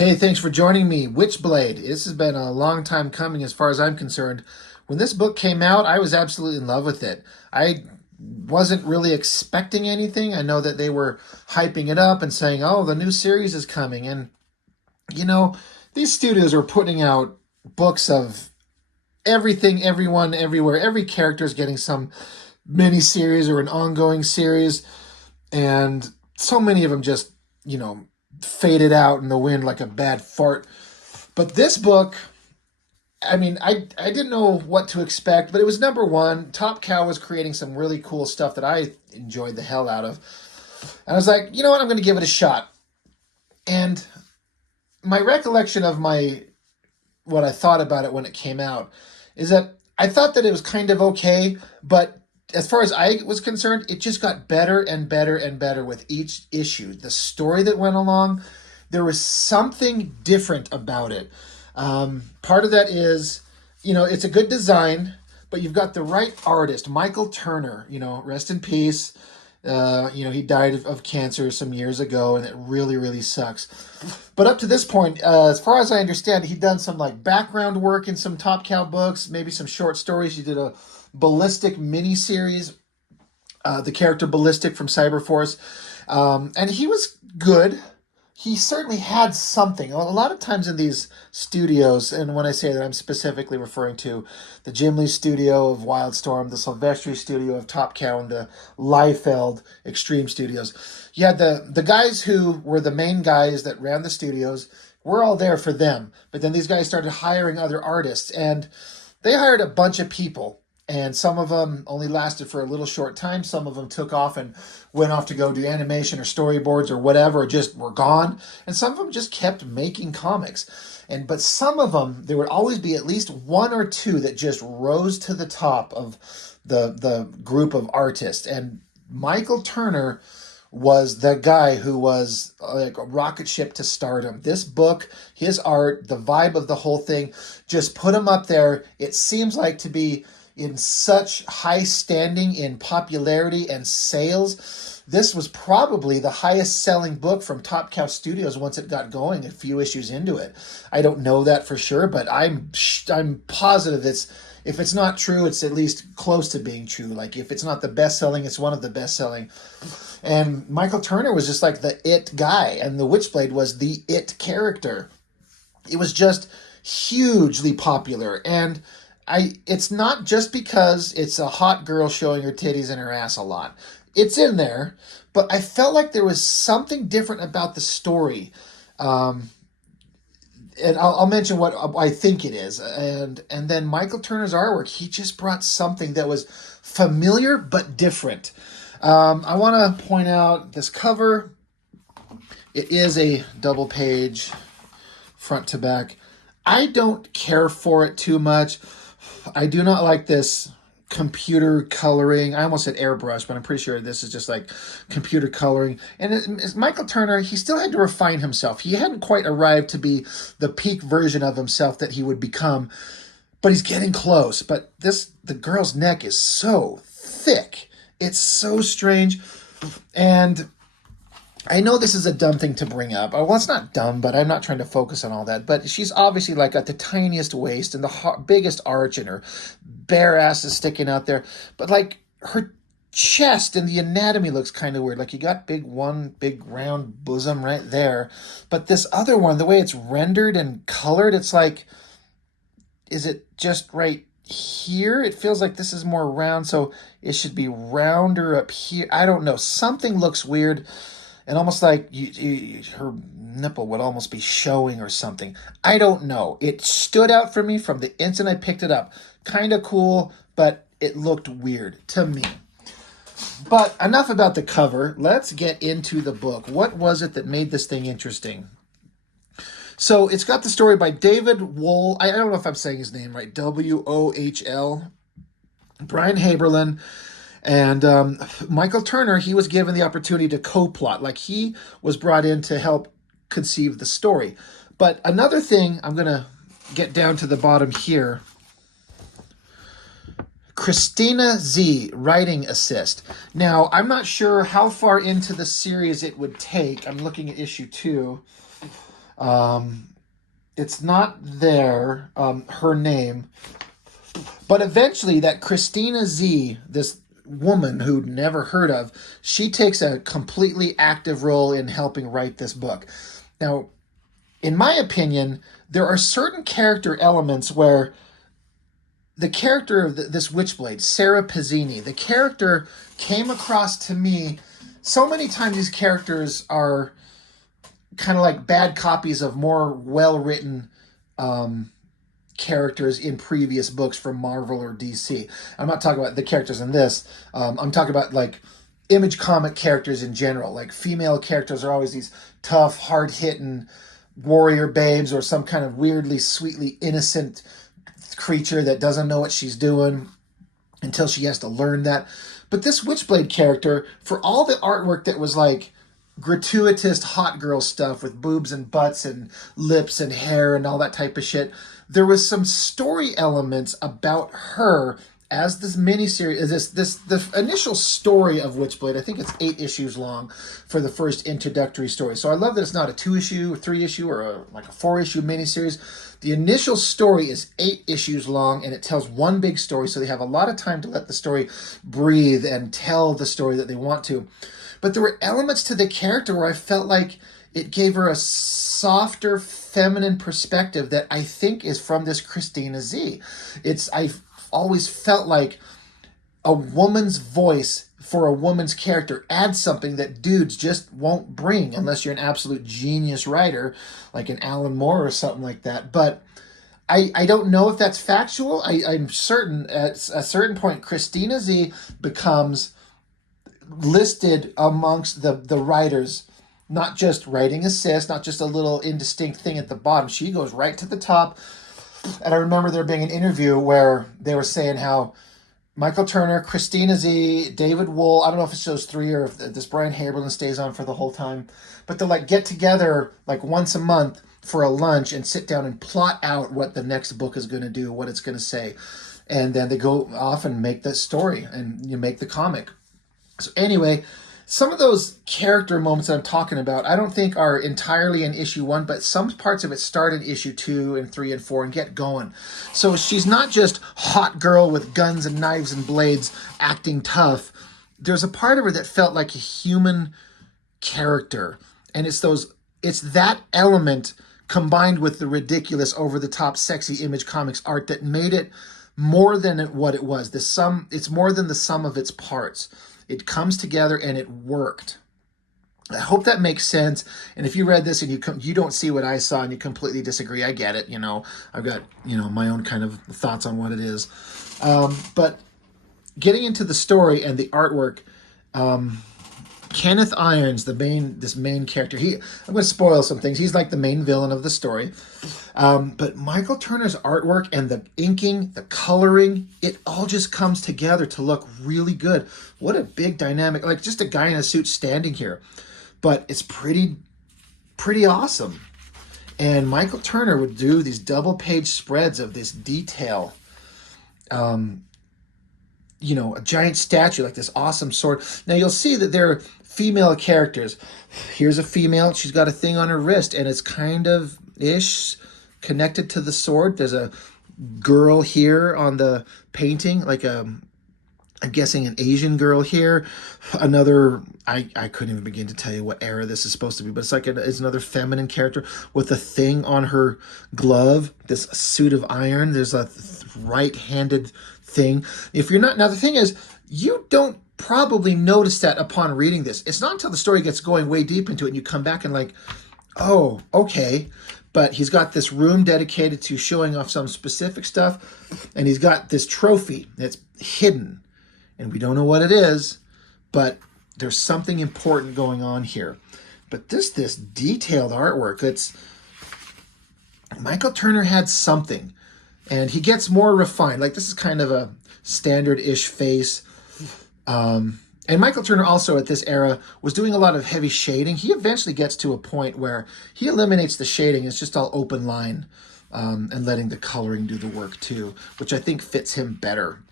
Hey, thanks for joining me. Witchblade. This has been a long time coming as far as I'm concerned. When this book came out, I was absolutely in love with it. I wasn't really expecting anything. I know that they were hyping it up and saying, oh, the new series is coming. And, you know, these studios are putting out books of everything, everyone, everywhere. Every character is getting some mini series or an ongoing series. And so many of them just, faded out in the wind like a bad fart. But this book, I didn't know what to expect, but it was number one. Top Cow was creating some really cool stuff that I enjoyed the hell out of. And I was like, you know what, I'm going to give it a shot. And my recollection of what I thought about it when it came out is that I thought that it was kind of okay, but as far as I was concerned, it just got better and better and better with each issue. The story that went along, there was something different about it. Part of that is, it's a good design, but you've got the right artist, Michael Turner, rest in peace. He died of cancer some years ago, and it really, really sucks. But up to this point, as far as I understand, he'd done some like background work in some Top Cow books, maybe some short stories. He did a Ballistic miniseries, the character Ballistic from Cyberforce, and he was good. He certainly had something. A lot of times in these studios, and when I say that, I'm specifically referring to the Jim Lee studio of Wildstorm, the Silvestri studio of Top Cow, and the Liefeld Extreme Studios. You had the guys who were the main guys that ran the studios. We're all there for them. But then these guys started hiring other artists, and they hired a bunch of people. And some of them only lasted for a little short time. Some of them took off and went off to go do animation or storyboards or whatever, or just were gone. And some of them just kept making comics. But some of them, there would always be at least one or two that just rose to the top of the group of artists. And Michael Turner was the guy who was like a rocket ship to stardom. This book, his art, the vibe of the whole thing, just put him up there. It seems like to be in such high standing in popularity and sales. This was probably the highest selling book from Top Cow Studios once it got going, a few issues into it. I don't know that for sure, but I'm positive if it's not true, it's at least close to being true. Like if it's not the best selling, it's one of the best selling. And Michael Turner was just like the it guy, and the Witchblade was the it character. It was just hugely popular, and it's not just because it's a hot girl showing her titties and her ass a lot. It's in there, but I felt like there was something different about the story. And I'll mention what I think it is. And then Michael Turner's artwork, he just brought something that was familiar but different. I want to point out this cover. It is a double page, front to back. I don't care for it too much. I do not like this computer coloring. I almost said airbrush, but I'm pretty sure this is just like computer coloring. And Michael Turner, he still had to refine himself. He hadn't quite arrived to be the peak version of himself that he would become, but he's getting close. But the girl's neck is so thick. It's so strange. And I know this is a dumb thing to bring up. Well, it's not dumb, but I'm not trying to focus on all that. But she's obviously like at the tiniest waist and the biggest arch, and her bare ass is sticking out there. But like her chest and the anatomy looks kind of weird. Like you got one big round bosom right there. But this other one, the way it's rendered and colored, it's like, is it just right here? It feels like this is more round, so it should be rounder up here. I don't know. Something looks weird. And almost like her nipple would almost be showing or something. I don't know. It stood out for me from the instant I picked it up. Kind of cool, but it looked weird to me. But enough about the cover. Let's get into the book. What was it that made this thing interesting? So it's got the story by David Wohl. I don't know if I'm saying his name right. Wohl. Brian Haberlin. And Michael Turner, he was given the opportunity to co-plot. Like he was brought in to help conceive the story. But another thing, I'm going to get down to the bottom here. Christina Z, writing assist. Now, I'm not sure how far into the series it would take. I'm looking at issue 2. It's not there, her name. But eventually, that Christina Z, this woman who'd never heard of, she takes a completely active role in helping write this book. Now, in my opinion, there are certain character elements where the character of this Witchblade, Sarah Pizzini, the character came across to me so many times. These characters are kind of like bad copies of more well-written characters in previous books from Marvel or DC. I'm not talking about the characters in this. I'm talking about like Image comic characters in general. Like female characters are always these tough, hard-hitting warrior babes or some kind of weirdly, sweetly innocent creature that doesn't know what she's doing until she has to learn that. But this Witchblade character, for all the artwork that was like gratuitous hot girl stuff with boobs and butts and lips and hair and all that type of shit, there was some story elements about her as this miniseries, the initial story of Witchblade. I think it's 8 issues long for the first introductory story. So I love that it's not a 2-issue, or 3-issue, or like a 4-issue miniseries. The initial story is 8 issues long, and it tells one big story. So they have a lot of time to let the story breathe and tell the story that they want to. But there were elements to the character where I felt like it gave her a softer, feminine perspective that I think is from this Christina Z. I've always felt like a woman's voice for a woman's character adds something that dudes just won't bring unless you're an absolute genius writer, like an Alan Moore or something like that. But I don't know if that's factual. I'm certain at a certain point, Christina Z becomes listed amongst the writers, not just writing assist, not just a little indistinct thing at the bottom. She goes right to the top. And I remember there being an interview where they were saying how Michael Turner, Christina Z, David Wool, I don't know if it's those 3 or if this Brian Haberlin stays on for the whole time, but they'll like get together like once a month for a lunch and sit down and plot out what the next book is going to do, what it's going to say. And then they go off and make the story and you make the comic. So anyway, some of those character moments that I'm talking about, I don't think are entirely in issue 1, but some parts of it start in issue 2 and 3 and 4 and get going. So she's not just hot girl with guns and knives and blades acting tough. There's a part of her that felt like a human character. And it's that element combined with the ridiculous, over-the-top, sexy Image Comics art that made it more than what it was. It's more than the sum of its parts. It comes together and it worked. I hope that makes sense. And if you read this and you don't see what I saw and you completely disagree, I get it. I've got my own kind of thoughts on what it is. But getting into the story and the artwork, Kenneth Irons, this main character, I'm going to spoil some things. He's like the main villain of the story. But Michael Turner's artwork and the inking, the coloring, it all just comes together to look really good. What a big dynamic, like just a guy in a suit standing here. But it's pretty awesome. And Michael Turner would do these double-page spreads of this detail. A giant statue, like this awesome sword. Now you'll see that there are female characters. Here's a female. She's got a thing on her wrist, and it's kind of ish connected to the sword. There's a girl here on the painting, like I'm guessing an Asian girl here. Another, I couldn't even begin to tell you what era this is supposed to be, but it's another feminine character with a thing on her glove, this suit of iron. There's a right-handed thing. Now the thing is, you don't probably notice that upon reading this. It's not until the story gets going way deep into it and you come back and like, oh, okay. But he's got this room dedicated to showing off some specific stuff, and he's got this trophy that's hidden, and we don't know what it is, but there's something important going on here. But this detailed artwork, Michael Turner had something, and he gets more refined. Like, this is kind of a standard-ish face. And Michael Turner also at this era was doing a lot of heavy shading. He eventually gets to a point where he eliminates the shading. It's just all open line and letting the coloring do the work too, which I think fits him better.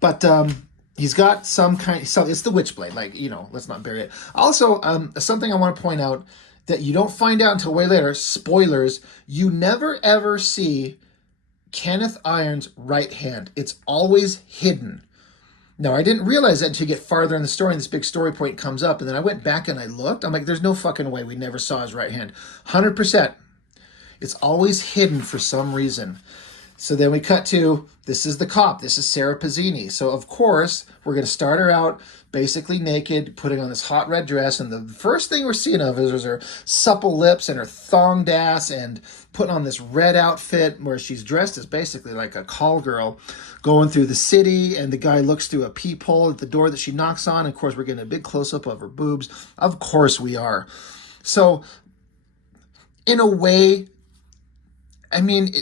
But he's got it's the Witchblade, let's not bury it. Also, something I want to point out that you don't find out until way later, spoilers, you never ever see Kenneth Iron's right hand. It's always hidden. Now, I didn't realize that until you get farther in the story and this big story point comes up. And then I went back and I looked. I'm like, there's no fucking way we never saw his right hand. 100%. It's always hidden for some reason. So then we cut to, this is the cop. This is Sarah Pazzini. So, of course, we're going to start her out basically naked, putting on this hot red dress. And the first thing we're seeing of is her supple lips and her thonged ass and putting on this red outfit where she's dressed as basically like a call girl going through the city. And the guy looks through a peephole at the door that she knocks on. And of course, we're getting a big close-up of her boobs. Of course we are. So, in a way, I mean,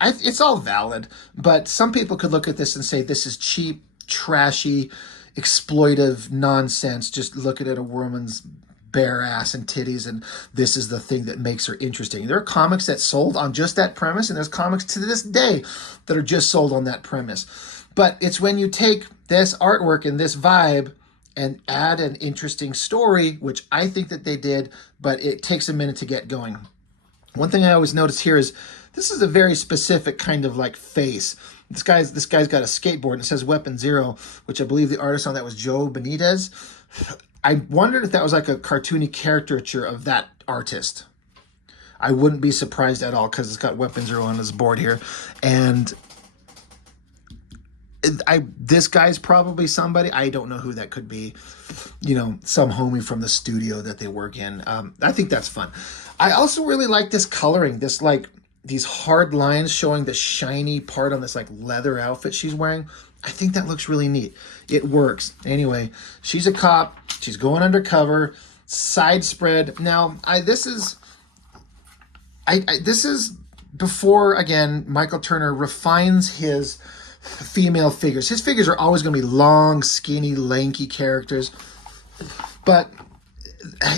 it's all valid, but some people could look at this and say this is cheap, trashy, exploitive nonsense. Just looking at a woman's bare ass and titties, and this is the thing that makes her interesting. There are comics that sold on just that premise, and there's comics to this day that are just sold on that premise. But it's when you take this artwork and this vibe and add an interesting story, which I think that they did, but it takes a minute to get going. One thing I always notice here is this is a very specific kind of like face. This guy's got a skateboard and it says Weapon Zero, which I believe the artist on that was Joe Benitez. I wondered if that was like a cartoony caricature of that artist. I wouldn't be surprised at all because it's got Weapon Zero on his board here. And this guy's probably somebody. I don't know who that could be. You know, some homie from the studio that they work in. I think that's fun. I also really like this coloring, this like these hard lines showing the shiny part on this like leather outfit she's wearing. I think that looks really neat. It works. Anyway, she's a cop. She's going undercover. Side spread. Now, this is before, again, Michael Turner refines his female figures. His figures are always going to be long, skinny, lanky characters. But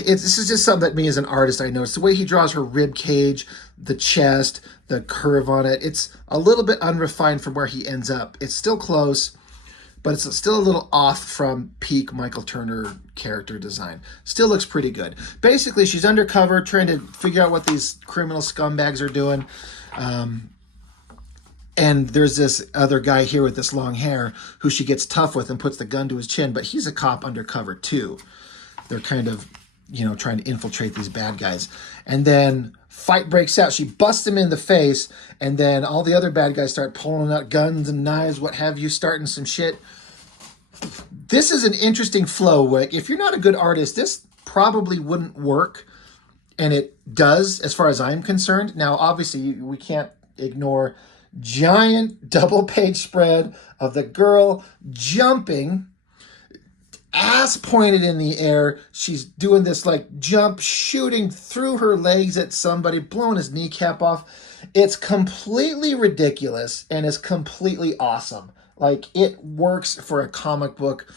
this is just something that me as an artist, I noticed. The way he draws her rib cage, the chest, the curve on it, it's a little bit unrefined from where he ends up. It's still close, but it's still a little off from peak Michael Turner character design. Still looks pretty good. Basically, she's undercover trying to figure out what these criminal scumbags are doing. And there's this other guy here with this long hair who she gets tough with and puts the gun to his chin, but he's a cop undercover too. They're kind of, you know, trying to infiltrate these bad guys. And then fight breaks out. She busts him in the face, and then all the other bad guys start pulling out guns and knives, what have you, starting some shit. This is an interesting flow, Wick. If you're not a good artist, this probably wouldn't work, and it does as far as I'm concerned. Now, obviously, we can't ignore giant double-page spread of the girl jumping, ass pointed in the air. She's doing this like jump, shooting through her legs at somebody, blowing his kneecap off. It's completely ridiculous and it's completely awesome. Like, it works for a comic book,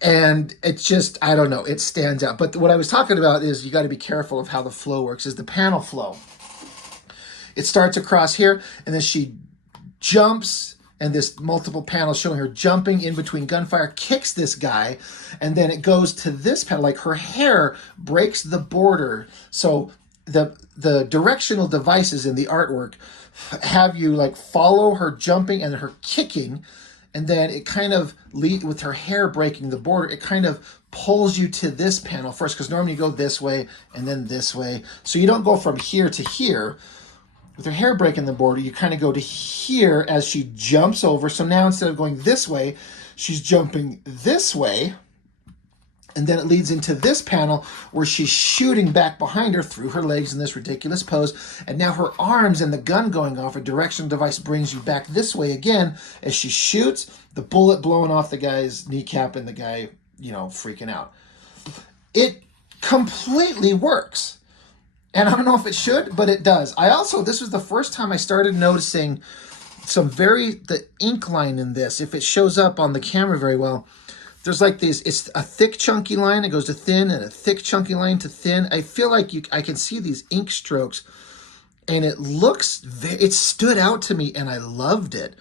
and it's just, I don't know, it stands out. But what I was talking about is you got to be careful of how the flow works, is the panel flow. It starts across here, and then she jumps, and this multiple panels showing her jumping in between gunfire, kicks this guy, and then it goes to this panel, like her hair breaks the border. So the directional devices in the artwork have you like follow her jumping and her kicking, and then it kind of with her hair breaking the border, it kind of pulls you to this panel first, because normally you go this way and then this way. So you don't go from here to here. With her hair breaking the border, you kind of go to here as she jumps over. So now instead of going this way, she's jumping this way. And then it leads into this panel where she's shooting back behind her through her legs in this ridiculous pose. And now her arms and the gun going off, a directional device brings you back this way again as she shoots, the bullet blowing off the guy's kneecap and the guy, you know, freaking out. It completely works. And I don't know if it should, but it does. This was the first time I started noticing the ink line in this, if it shows up on the camera very well, there's like these, it's a thick chunky line, it goes to thin, and a thick chunky line to thin. I feel like I can see these ink strokes, and it stood out to me, and I loved it.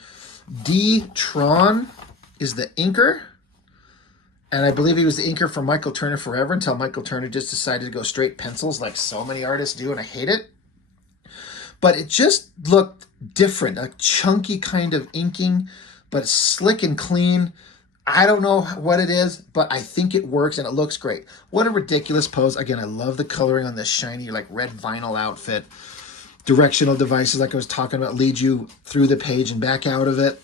D. Tron is the inker, And I believe he was the inker for Michael Turner forever until Michael Turner just decided to go straight pencils like so many artists do, and I hate it. But it just looked different, a chunky kind of inking, but slick and clean. I don't know what it is, but I think it works and it looks great. What a ridiculous pose. Again, I love the coloring on this shiny, like red vinyl outfit. Directional devices, like I was talking about, lead you through the page and back out of it.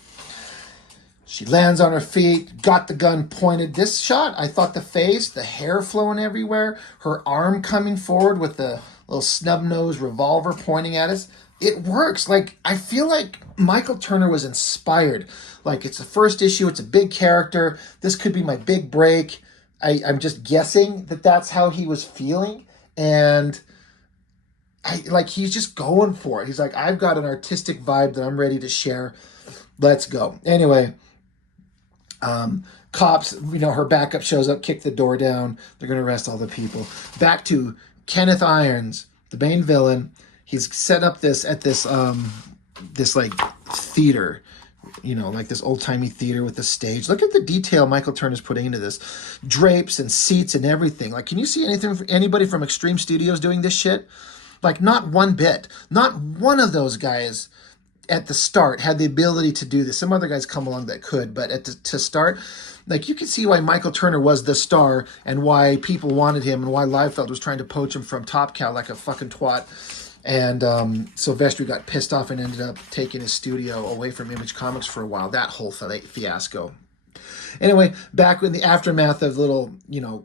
She lands on her feet, got the gun pointed. This shot, I thought the face, the hair flowing everywhere, her arm coming forward with the little snub-nosed revolver pointing at us. It works. Like, I feel like Michael Turner was inspired. Like, it's the first issue. It's a big character. This could be my big break. I'm just guessing that that's how he was feeling. And he's just going for it. He's like, I've got an artistic vibe that I'm ready to share. Let's go. Anyway, cops, her backup shows up, kick the door down. They're going to arrest all the people. Back to Kenneth Irons, the main villain. He's set up this at this like theater, like this old-timey theater with the stage. Look at the detail Michael Turner's putting into this. Drapes and seats and everything. Like, can you see anybody from Extreme Studios doing this shit? Like, not one bit. Not one of those guys at the start had the ability to do this. Some other guys come along that could, but to start, like, you can see why Michael Turner was the star and why people wanted him and why Liefeld was trying to poach him from Top Cow like a fucking twat. And Silvestri got pissed off and ended up taking his studio away from Image Comics for a while. That whole fiasco. Anyway, back in the aftermath of the little,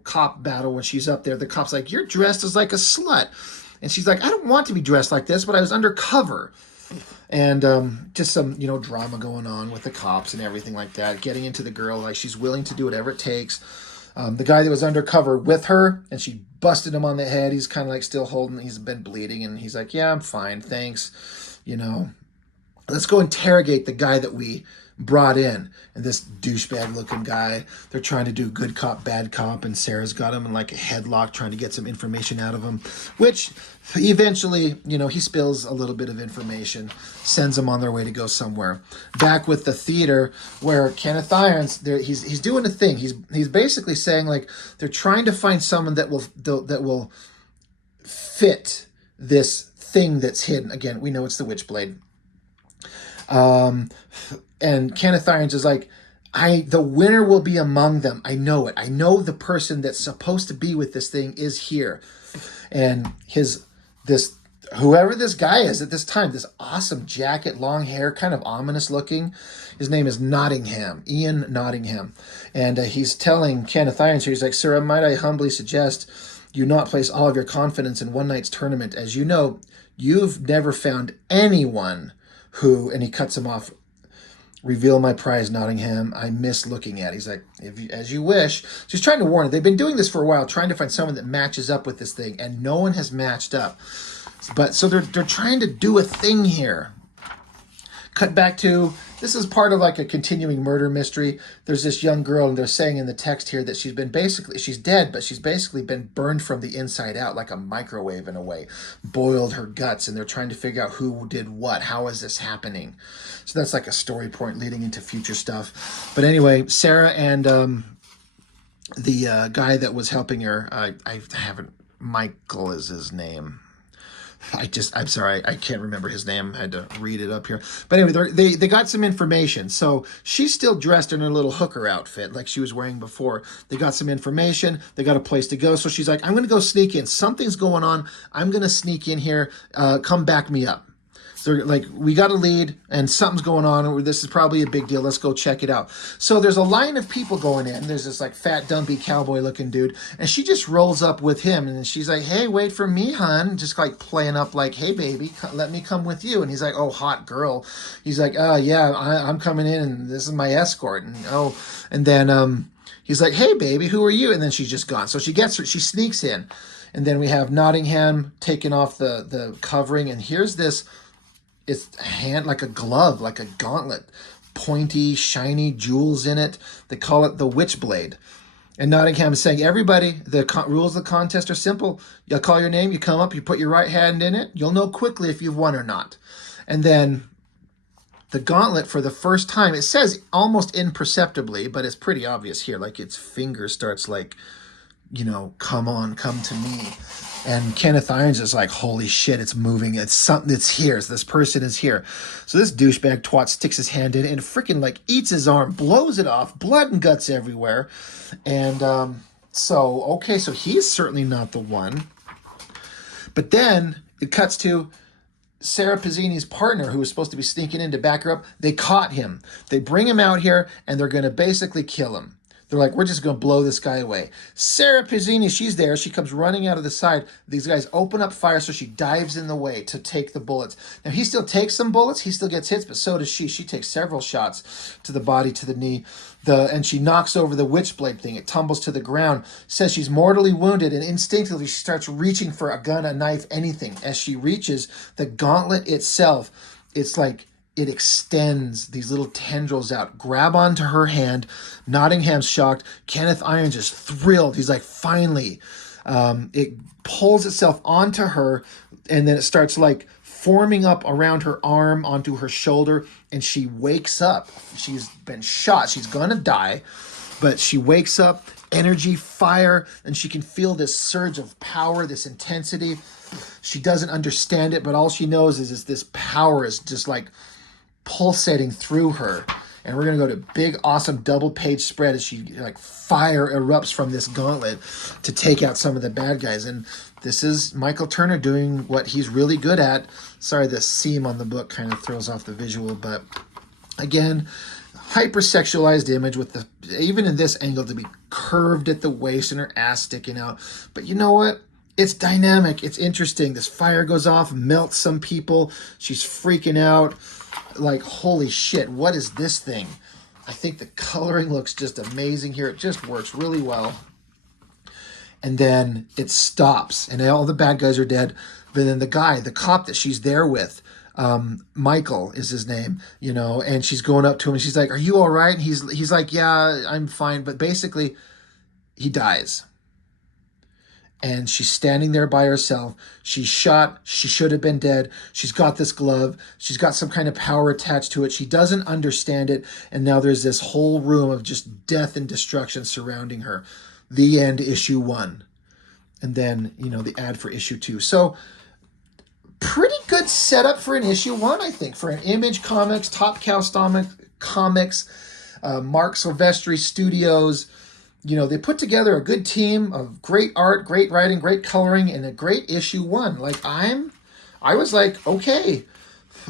cop battle, when she's up there, the cop's like, you're dressed as like a slut. And she's like, I don't want to be dressed like this, but I was undercover. And just some, drama going on with the cops and everything like that. Getting into the girl, like she's willing to do whatever it takes. The guy that was undercover with her, and she busted him on the head. He's kind of like still holding, he's been bleeding. And he's like, yeah, I'm fine, thanks. Let's go interrogate the guy that we brought in. And this douchebag looking guy, they're trying to do good cop, bad cop, and Sarah's got him in like a headlock trying to get some information out of him, which eventually, he spills a little bit of information, sends them on their way to go somewhere. Back with the theater where Kenneth Irons, he's doing a thing. He's basically saying, like, they're trying to find someone that will fit this thing that's hidden. Again, we know it's the Witchblade. And Kenneth Irons is like, the winner will be among them. I know it. I know the person that's supposed to be with this thing is here. And whoever this guy is at this time, this awesome jacket, long hair, kind of ominous looking, his name is Nottingham, Ian Nottingham. And he's telling Kenneth Irons here, he's like, sir, might I humbly suggest you not place all of your confidence in one night's tournament. As you know, you've never found anyone who, and he cuts him off, reveal my prize, Nottingham. I miss looking at. He's like, as you wish. So he's trying to warn it. They've been doing this for a while, trying to find someone that matches up with this thing, and no one has matched up. But so they're trying to do a thing here. Cut back to, this is part of like a continuing murder mystery. There's this young girl, and they're saying in the text here that she's dead, but she's basically been burned from the inside out, like a microwave in a way, boiled her guts, and they're trying to figure out who did what. How is this happening? So that's like a story point leading into future stuff. But anyway, Sarah and the guy that was helping her, I haven't, Michael is his name. I'm sorry, I can't remember his name. I had to read it up here. But anyway, they got some information. So she's still dressed in her little hooker outfit like she was wearing before. They got some information. They got a place to go. So she's like, I'm going to go sneak in. Something's going on. I'm going to sneak in here. Come back me up. So like, we got a lead and something's going on. This is probably a big deal. Let's go check it out. So there's a line of people going in. There's this like fat, dumpy cowboy looking dude. And she just rolls up with him. And she's like, hey, wait for me, hon. Just like playing up like, hey, baby, let me come with you. And he's like, oh, hot girl. He's like, yeah, I'm coming in and this is my escort. And then he's like, hey, baby, who are you? And then she's just gone. So she sneaks in. And then we have Nottingham taking off the covering. And here's this. It's a hand, like a glove, like a gauntlet, pointy, shiny jewels in it. They call it the Witchblade. And Nottingham is saying, everybody, the rules of the contest are simple. You call your name, you come up, you put your right hand in it. You'll know quickly if you've won or not. And then the gauntlet for the first time. It says almost imperceptibly, but it's pretty obvious here. Like its finger starts like, you know, come on, come to me. And Kenneth Irons is like, holy shit, it's moving. It's something. It's here. This person is here. So this douchebag twat sticks his hand in and freaking like eats his arm, blows it off, blood and guts everywhere. And so he's certainly not the one. But then it cuts to Sarah Pizzini's partner, who was supposed to be sneaking in to back her up. They caught him. They bring him out here, and they're going to basically kill him. They're like, we're just going to blow this guy away. Sarah Pizzini, she's there. She comes running out of the side. These guys open up fire, so she dives in the way to take the bullets. Now, he still takes some bullets. He still gets hits, but so does she. She takes several shots to the body, to the knee. And she knocks over the Witchblade thing. It tumbles to the ground. Says she's mortally wounded, and instinctively she starts reaching for a gun, a knife, anything. As she reaches, the gauntlet itself, it's like it extends these little tendrils out, grab onto her hand. Nottingham's shocked. Kenneth Irons is thrilled. He's like, finally. It pulls itself onto her, and then it starts like forming up around her arm, onto her shoulder, and she wakes up. She's been shot. She's gonna die, but she wakes up, energy, fire, and she can feel this surge of power, this intensity. She doesn't understand it, but all she knows is this power is just like pulsating through her. And we're going to go to big, awesome double-page spread as she, like, fire erupts from this gauntlet to take out some of the bad guys. And this is Michael Turner doing what he's really good at. Sorry, the seam on the book kind of throws off the visual, but again, hypersexualized image with the, even in this angle, to be curved at the waist and her ass sticking out. But you know what? It's dynamic. It's interesting. This fire goes off, melts some people. She's freaking out. Like, holy shit, what is this thing? I think the coloring looks just amazing here. It just works really well. And then it stops, and all the bad guys are dead. But then the cop that she's there with, Michael is his name, you know, and she's going up to him, and she's like, are you all right? And he's like, yeah, I'm fine. But basically, he dies. And she's standing there by herself. She's shot. She should have been dead. She's got this glove. She's got some kind of power attached to it. She doesn't understand it. And now there's this whole room of just death and destruction surrounding her. The end, issue 1. And then, you know, the ad for issue 2. So pretty good setup for an issue 1, I think. For an Image Comics, Top Cow Comics, Mark Silvestri Studios. You know, they put together a good team of great art, great writing, great coloring, and a great issue 1. Like, I was like, okay,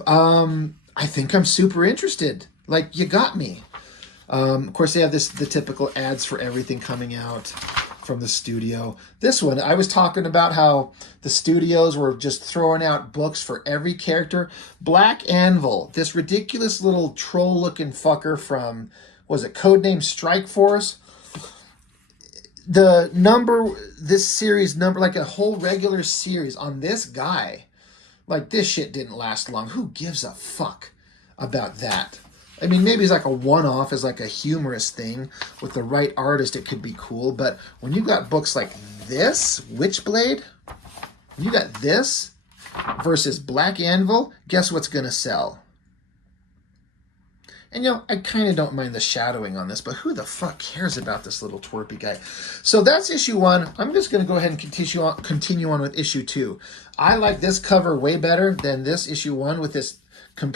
I think I'm super interested. Like, you got me. Of course, they have the typical ads for everything coming out from the studio. This one, I was talking about how the studios were just throwing out books for every character. Black Anvil, this ridiculous little troll-looking fucker from, was it Codename Strike Force? This series number, like a whole regular series on this guy, like, this shit didn't last long. Who gives a fuck about that? I mean, maybe it's like a one-off, as like a humorous thing. With the right artist, it could be cool. But when you got books like this, Witchblade, you got this versus Black Anvil, guess what's going to sell? And, you know, I kind of don't mind the shadowing on this, but who the fuck cares about this little twerpy guy? So that's issue 1. I'm just going to go ahead and continue on with issue 2. I like this cover way better than this issue 1 with this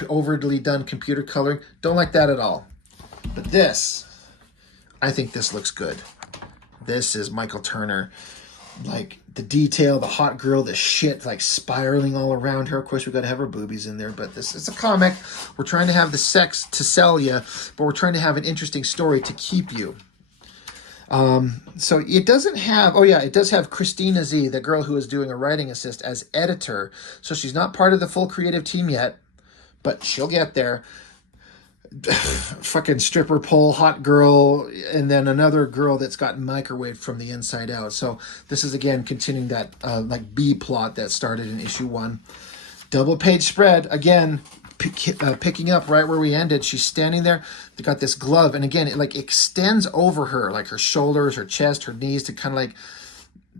overly done computer coloring. Don't like that at all. But this, I think this looks good. This is Michael Turner. Like, the detail, the hot girl, the shit, like, spiraling all around her. Of course, we got to have her boobies in there, but this is a comic. We're trying to have the sex to sell you, but we're trying to have an interesting story to keep you. So it doesn't have, oh yeah, it does have Christina Z, the girl who is doing a writing assist, as editor. So she's not part of the full creative team yet, but she'll get there. Fucking stripper pole, hot girl, and then another girl that's gotten microwaved from the inside out. So this is, again, continuing that like B plot that started in issue 1. Double page spread, again, picking up right where we ended. She's standing there. They got this glove, and again, it like extends over her, like her shoulders, her chest, her knees, to kind of like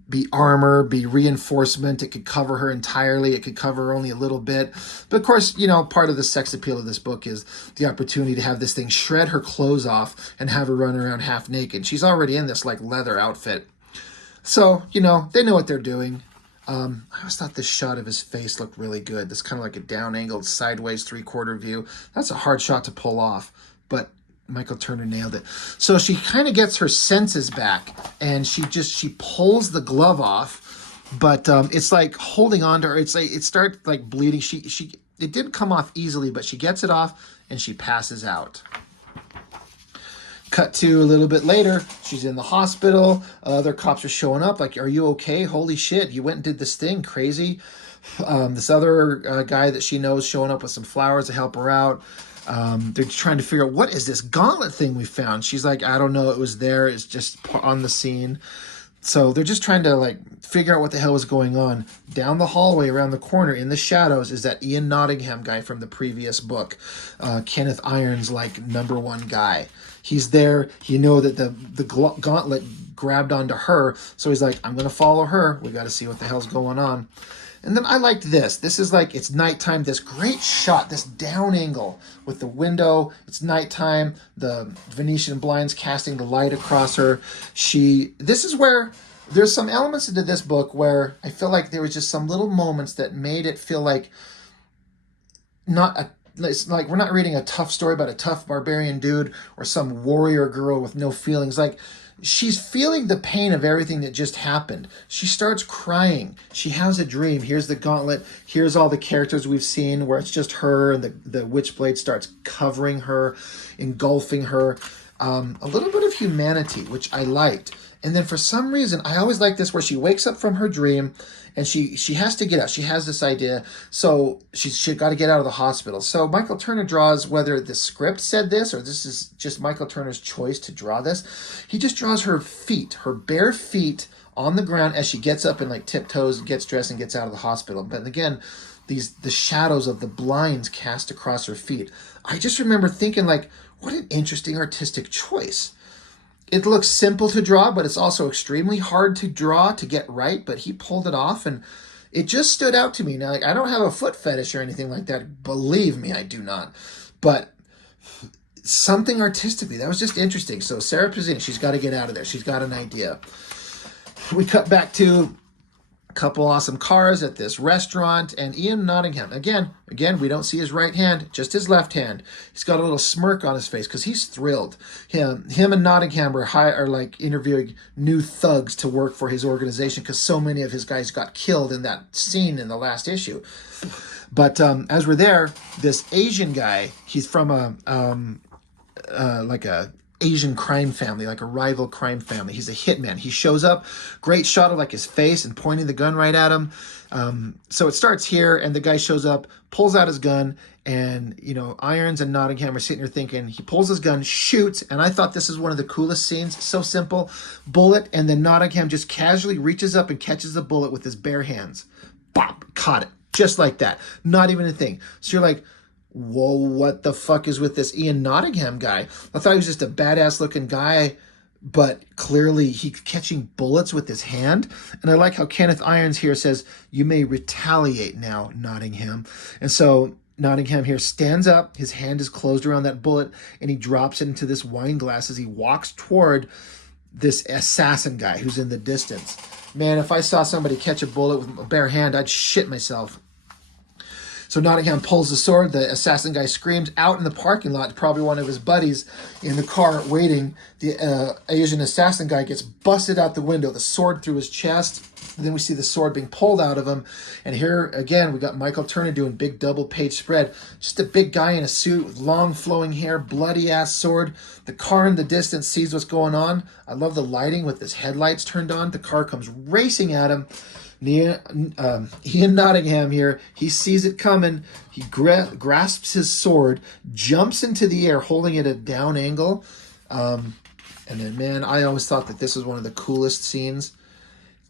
be armor, be reinforcement. It could cover her entirely. It could cover her only a little bit. But of course, you know, part of the sex appeal of this book is the opportunity to have this thing shred her clothes off and have her run around half naked. She's already in this like leather outfit. So, you know, they know what they're doing. I always thought this shot of his face looked really good. This kind of like a down-angled, sideways, three-quarter view. That's a hard shot to pull off, but Michael Turner nailed it. So she kind of gets her senses back, and she pulls the glove off, but it's like holding on to her. It's like it starts like bleeding. It didn't come off easily, but she gets it off, and she passes out. Cut to a little bit later, she's in the hospital. Other cops are showing up, like, are you okay? Holy shit, you went and did this thing, crazy. This other guy that she knows showing up with some flowers to help her out. They're trying to figure out, what is this gauntlet thing we found? She's like, I don't know, it was there, it's just on the scene. So they're just trying to like figure out what the hell was going on. Down the hallway, around the corner, in the shadows, is that Ian Nottingham guy from the previous book. Kenneth Irons' like #1 guy. He's there. You know that the gauntlet grabbed onto her. So he's like, I'm going to follow her. We got to see what the hell's going on. And then I liked this. This is like, it's nighttime. This great shot, this down angle with the window. It's nighttime. The Venetian blinds casting the light across her. This is where there's some elements into this book where I feel like there was just some little moments that made it feel like it's like we're not reading a tough story about a tough barbarian dude or some warrior girl with no feelings. Like, she's feeling the pain of everything that just happened. She starts crying. She has a dream. Here's the gauntlet. Here's all the characters we've seen where it's just her, and the Witchblade starts covering her, engulfing her. A little bit of humanity, which I liked. And then for some reason, I always like this where she wakes up from her dream and she has to get out. She has this idea. So she got to get out of the hospital. So Michael Turner draws, whether the script said this or this is just Michael Turner's choice to draw this, he just draws her feet, her bare feet on the ground as she gets up and like tiptoes, gets dressed and gets out of the hospital. But again, the shadows of the blinds cast across her feet. I just remember thinking like, what an interesting artistic choice. It looks simple to draw, but it's also extremely hard to draw to get right, but he pulled it off, and it just stood out to me. Now, like, I don't have a foot fetish or anything like that. Believe me, I do not. But something artistically, that was just interesting. So Sarah Pazzini, she's got to get out of there. She's got an idea. We cut back to couple awesome cars at this restaurant, and Ian Nottingham again we don't see his right hand, just his left hand. He's got a little smirk on his face because he's thrilled. Him and Nottingham are like interviewing new thugs to work for his organization because so many of his guys got killed in that scene in the last issue. But as we're there, this Asian guy, he's from like a Asian crime family, like a rival crime family. He's a hitman. He shows up, great shot of like his face and pointing the gun right at him. So it starts here, and the guy shows up, pulls out his gun, and you know, Irons and Nottingham are sitting here thinking. He pulls his gun, shoots, and I thought this is one of the coolest scenes. So simple, bullet, and then Nottingham just casually reaches up and catches the bullet with his bare hands. Bop, caught it, just like that. Not even a thing. So you're like, whoa, what the fuck is with this Ian Nottingham guy? I thought he was just a badass looking guy, but clearly he's catching bullets with his hand. And I like how Kenneth Irons here says, you may retaliate now, Nottingham. And so Nottingham here stands up, his hand is closed around that bullet, and he drops it into this wine glass as he walks toward this assassin guy who's in the distance. Man, if I saw somebody catch a bullet with a bare hand, I'd shit myself. So Nottingham pulls the sword. The assassin guy screams out in the parking lot. Probably one of his buddies in the car waiting. The Asian assassin guy gets busted out the window, the sword through his chest. And then we see the sword being pulled out of him. And here, again, we got Michael Turner doing big double-page spread. Just a big guy in a suit with long flowing hair, bloody-ass sword. The car in the distance sees what's going on. I love the lighting with his headlights turned on. The car comes racing at him. Ian Nottingham here, he sees it coming. He grasps his sword, jumps into the air, holding it at a down angle. And then, man, I always thought that this was one of the coolest scenes.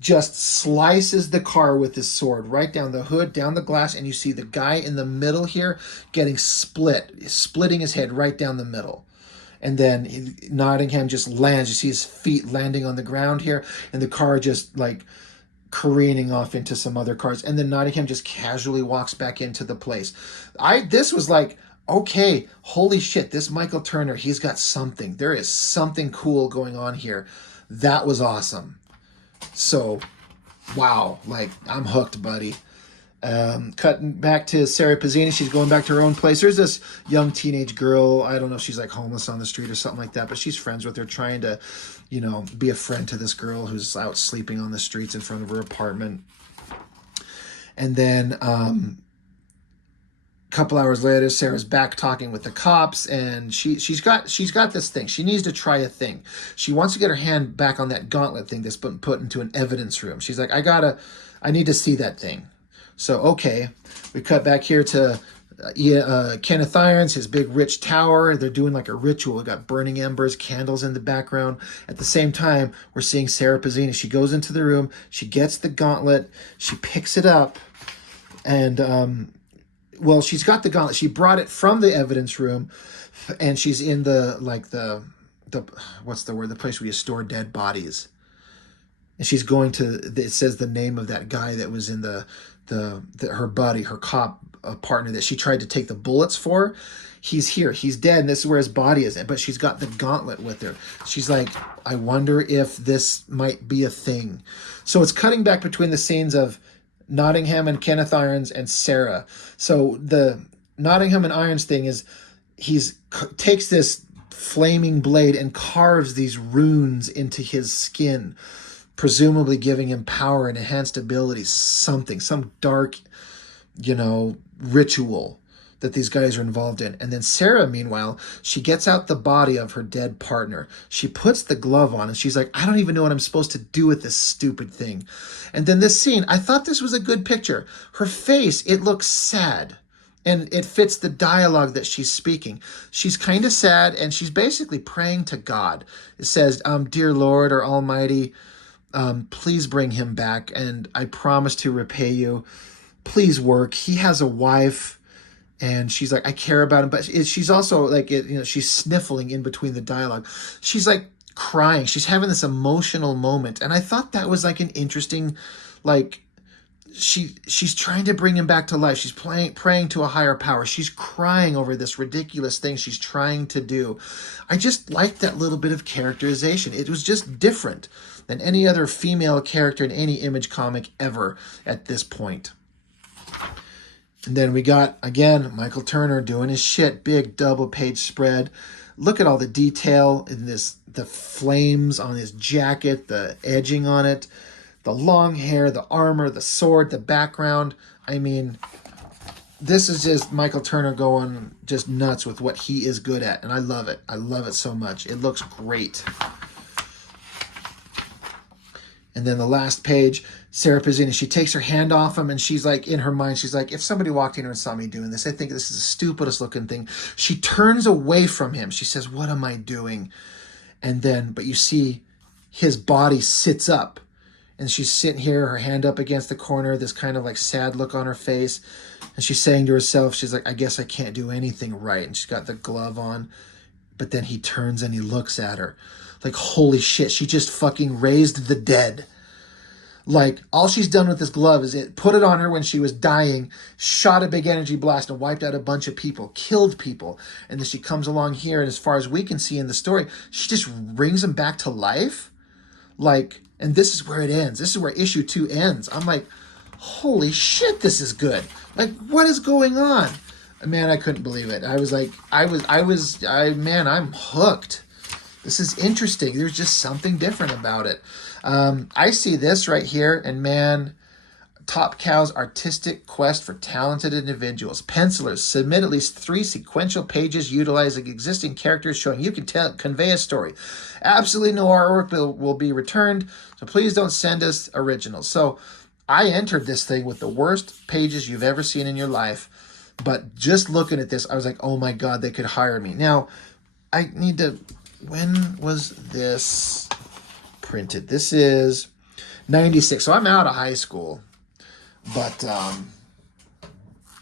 Just slices the car with his sword right down the hood, down the glass, and you see the guy in the middle here getting splitting his head right down the middle. And then Nottingham just lands. You see his feet landing on the ground here, and the car just like careening off into some other cars, and then Nottingham just casually walks back into the place. This was like, okay, holy shit, this Michael Turner, he's got something. There is something cool going on here. That was awesome. So, wow, like, I'm hooked, buddy. Cutting back to Sarah Pazzini, she's going back to her own place. There's this young teenage girl. I don't know if she's like homeless on the street or something like that, but she's friends with her, trying to, be a friend to this girl who's out sleeping on the streets in front of her apartment. And then a couple hours later, Sarah's back talking with the cops, and she's got this thing. She needs to try a thing. She wants to get her hand back on that gauntlet thing that's been put into an evidence room. She's like, I need to see that thing. So, okay, we cut back here to Kenneth Irons, his big rich tower. They're doing like a ritual. We got burning embers, candles in the background. At the same time, we're seeing Sarah Pazzini. She goes into the room. She gets the gauntlet. She picks it up. And, she's got the gauntlet. She brought it from the evidence room. And she's in the what's the word? The place where you store dead bodies. And she's going to, it says the name of that guy that was in her buddy, her cop partner that she tried to take the bullets for. He's here. He's dead. And this is where his body is. But she's got the gauntlet with her. She's like, I wonder if this might be a thing. So it's cutting back between the scenes of Nottingham and Kenneth Irons and Sarah. So the Nottingham and Irons thing is takes this flaming blade and carves these runes into his skin, presumably giving him power and enhanced abilities, some dark, ritual that these guys are involved in. And then Sarah, meanwhile, she gets out the body of her dead partner. She puts the glove on and she's like, I don't even know what I'm supposed to do with this stupid thing. And then this scene, I thought this was a good picture. Her face, it looks sad. And it fits the dialogue that she's speaking. She's kind of sad, and she's basically praying to God. It says, Dear Lord or Almighty, please bring him back, and I promise to repay you. Please work. He has a wife, and she's like, I care about him. But she's also like, she's sniffling in between the dialogue. She's like crying. She's having this emotional moment. And I thought that was like an interesting, like, she's trying to bring him back to life. She's praying to a higher power. She's crying over this ridiculous thing she's trying to do. I just liked that little bit of characterization. It was just different than any other female character in any Image comic ever at this point. And then we got, again, Michael Turner doing his shit. Big double-page spread. Look at all the detail in this, the flames on his jacket, the edging on it, the long hair, the armor, the sword, the background. I mean, this is just Michael Turner going just nuts with what he is good at. And I love it. I love it so much. It looks great. And then the last page, Sarah Pazzini, she takes her hand off him, and she's like, in her mind, she's like, if somebody walked in here and saw me doing this, I think this is the stupidest looking thing. She turns away from him. She says, what am I doing? And then, but you see his body sits up, and she's sitting here, her hand up against the corner, this kind of like sad look on her face. And she's saying to herself, she's like, I guess I can't do anything right. And she's got the glove on. But then he turns and he looks at her. Like, holy shit, she just fucking raised the dead. Like, all she's done with this glove is it put it on her when she was dying, shot a big energy blast and wiped out a bunch of people, killed people. And then she comes along here, and as far as we can see in the story, she just brings them back to life. Like, and this is where it ends. This is where issue 2 ends. I'm like, holy shit, this is good. Like, what is going on? Man, I couldn't believe it. I was like, man, I'm hooked. This is interesting. There's just something different about it. I see this right here, and man, Top Cow's artistic quest for talented individuals. Pencilers submit at least 3 sequential pages utilizing existing characters showing you can convey a story. Absolutely no artwork will be returned, so please don't send us originals. So I entered this thing with the worst pages you've ever seen in your life, but just looking at this, I was like, oh my God, they could hire me. Now, I need to... When was this printed? This is 96. So I'm out of high school, but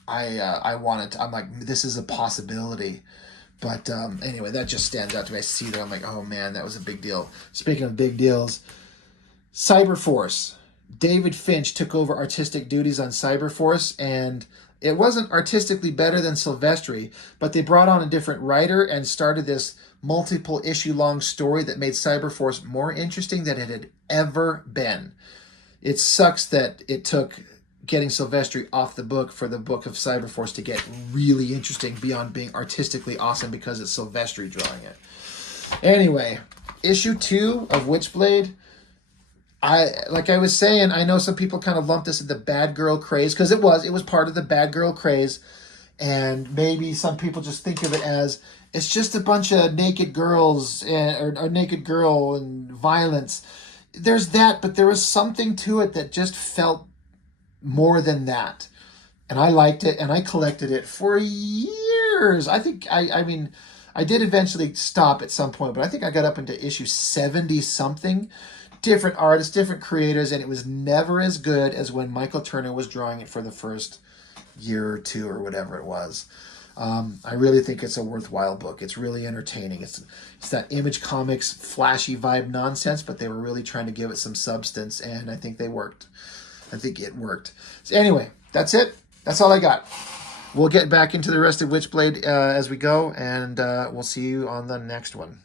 I wanted to, I'm like, this is a possibility. But anyway, that just stands out to me. I see that. I'm like, oh man, that was a big deal. Speaking of big deals, Cyberforce. David Finch took over artistic duties on Cyberforce, and it wasn't artistically better than Silvestri, but they brought on a different writer and started this multiple issue long story that made Cyberforce more interesting than it had ever been. It sucks that it took getting Silvestri off the book for the book of Cyberforce to get really interesting beyond being artistically awesome because it's Silvestri drawing it. Anyway, issue 2 of Witchblade. Like I was saying, I know some people kind of lumped this at the bad girl craze, because it was part of the bad girl craze, and maybe some people just think of it as it's just a bunch of naked girls or naked girl and violence. There's that, but there was something to it that just felt more than that, and I liked it, and I collected it for years. I think I mean, I did eventually stop at some point, but I think I got up into issue 70 something. Different artists, different creators, and it was never as good as when Michael Turner was drawing it for the first year or two or whatever it was. I really think it's a worthwhile book. It's really entertaining. It's that Image Comics flashy vibe nonsense, but they were really trying to give it some substance, and I think they worked. I think it worked. So anyway, that's it. That's all I got. We'll get back into the rest of Witchblade as we go, and we'll see you on the next one.